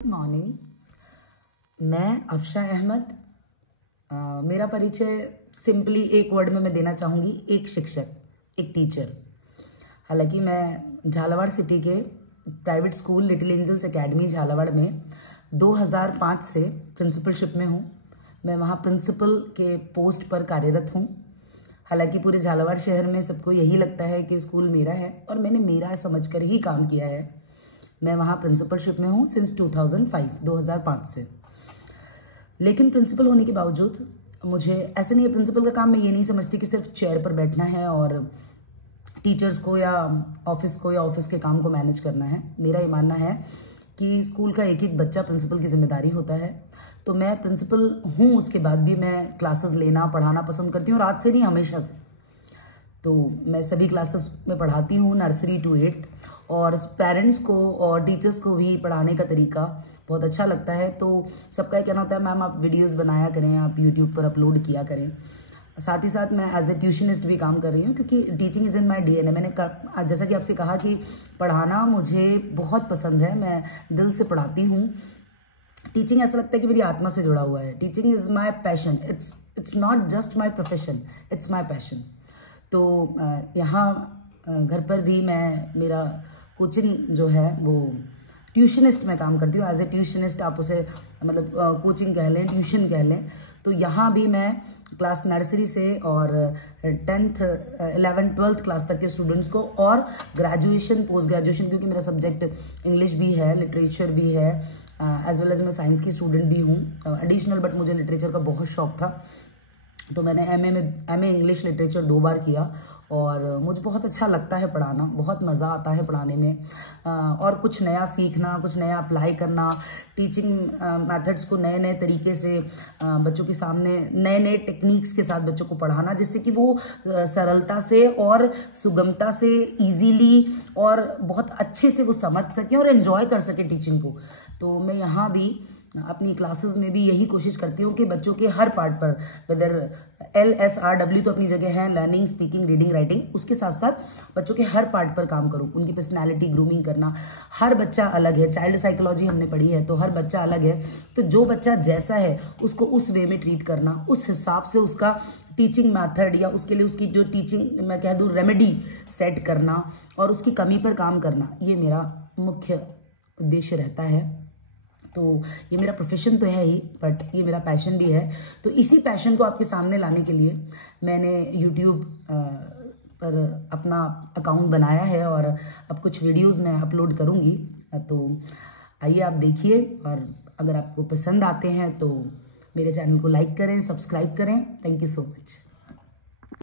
Morning. मैं अफशा अहमद। मेरा परिचय सिंपली एक वर्ड में मैं देना चाहूँगी, एक शिक्षक, एक टीचर। हालांकि मैं झालावाड़ सिटी के private school Little Angels Academy Jhalawar में 2005 से प्रिंसिपलशिप में हूँ। मैं वहाँ प्रिंसिपल के पोस्ट पर कार्यरत हूँ। हालांकि पूरे झालावाड़ शहर में सबको यही लगता है कि स्कूल मेरा है और मैंने मेरा समझकर ही काम किया है। मैं वहाँ प्रिंसिपलशिप में हूँ सिंस 2005 से। लेकिन प्रिंसिपल होने के बावजूद मुझे ऐसे नहीं है, प्रिंसिपल का काम मैं ये नहीं समझती कि सिर्फ चेयर पर बैठना है और टीचर्स को या ऑफिस के काम को मैनेज करना है। मेरा ये मानना है कि स्कूल का एक एक बच्चा प्रिंसिपल की जिम्मेदारी होता है। तो मैं प्रिंसिपल हूँ, उसके बाद भी मैं क्लासेस लेना पढ़ाना पसंद करती हूँ और आज से नहीं, हमेशा से। तो मैं सभी क्लासेस में पढ़ाती हूँ, नर्सरी टू 8th, और पेरेंट्स को और टीचर्स को भी पढ़ाने का तरीका बहुत अच्छा लगता है। तो सबका कहना होता है मैम आप वीडियोस बनाया करें, आप यूट्यूब पर अपलोड किया करें। साथ ही साथ मैं एज ए ट्यूशनिस्ट भी काम कर रही हूँ, क्योंकि teaching is in my DNA। मैंने जैसा कि आपसे कहा कि पढ़ाना मुझे बहुत पसंद है, मैं दिल से पढ़ाती हूँ। टीचिंग ऐसा लगता है कि मेरी आत्मा से जुड़ा हुआ है। Teaching is my passion, it's not just my profession, it's my passion. तो यहाँ घर पर भी मेरा कोचिंग जो है वो ट्यूशनिस्ट में काम करती हूँ। एज ए ट्यूशनिस्ट आप उसे मतलब कोचिंग कह लें, ट्यूशन कह लें। तो यहाँ भी मैं क्लास नर्सरी से और 10th 11th 12th क्लास तक के स्टूडेंट्स को, और ग्रेजुएशन पोस्ट ग्रेजुएशन, क्योंकि मेरा सब्जेक्ट इंग्लिश भी है, लिटरेचर भी है, एज वेल एज मैं साइंस की स्टूडेंट भी हूँ एडिशनल। बट मुझे लिटरेचर का बहुत शौक था, तो मैंने एमए इंग्लिश लिटरेचर 2 बार किया और मुझे बहुत अच्छा लगता है पढ़ाना, बहुत मज़ा आता है पढ़ाने में। और कुछ नया सीखना, कुछ नया अप्लाई करना, टीचिंग मेथड्स को नए नए तरीके से बच्चों के सामने नए नए टेक्निक्स के साथ बच्चों को पढ़ाना, जिससे कि वो सरलता से और सुगमता से इजीली और बहुत अच्छे से वो समझ सकें और एंजॉय कर सकें टीचिंग को। तो मैं यहाँ भी अपनी क्लासेस में भी यही कोशिश करती हूँ कि बच्चों के हर पार्ट पर, वेदर LSRW तो अपनी जगह है, लर्निंग, स्पीकिंग, रीडिंग, राइटिंग, उसके साथ साथ बच्चों के हर पार्ट पर काम करूँ। उनकी पर्सनैलिटी ग्रूमिंग करना, हर बच्चा अलग है, चाइल्ड साइकोलॉजी हमने पढ़ी है, तो हर बच्चा अलग है। तो जो बच्चा जैसा है उसको उस वे में ट्रीट करना, उस हिसाब से उसका टीचिंग मैथड या उसके लिए उसकी जो टीचिंग मैं कह दूँ रेमेडी सेट करना और उसकी कमी पर काम करना, ये मेरा मुख्य उद्देश्य रहता है। तो ये मेरा प्रोफेशन तो है ही, बट ये मेरा पैशन भी है। तो इसी पैशन को आपके सामने लाने के लिए मैंने YouTube पर अपना अकाउंट बनाया है और अब कुछ वीडियोस मैं अपलोड करूँगी। तो आइए आप देखिए, और अगर आपको पसंद आते हैं तो मेरे चैनल को लाइक करें, सब्सक्राइब करें। Thank you so much.